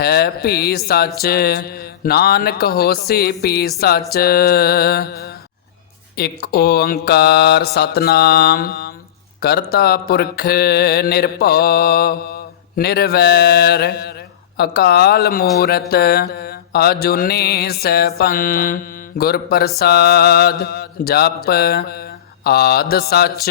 ਹੈ ਭੀ ਸੱਚ, ਨਾਨਕ ਹੋਸੀ ਭੀ ਸੱਚ। ਇਕ ਓੰਕਾਰ ਸਤਨਾਮ, ਕਰਤਾ ਪੁਰਖ ਨਿਰਭਉ, ਨਿਰਵੈਰ, ਅਕਾਲ ਮੂਰਤ ਆਜੂਨੀ ਸੈਭੰ ਗੁਰ ਪ੍ਰਸਾਦ ਜਪ ਆਦ ਸੱਚ।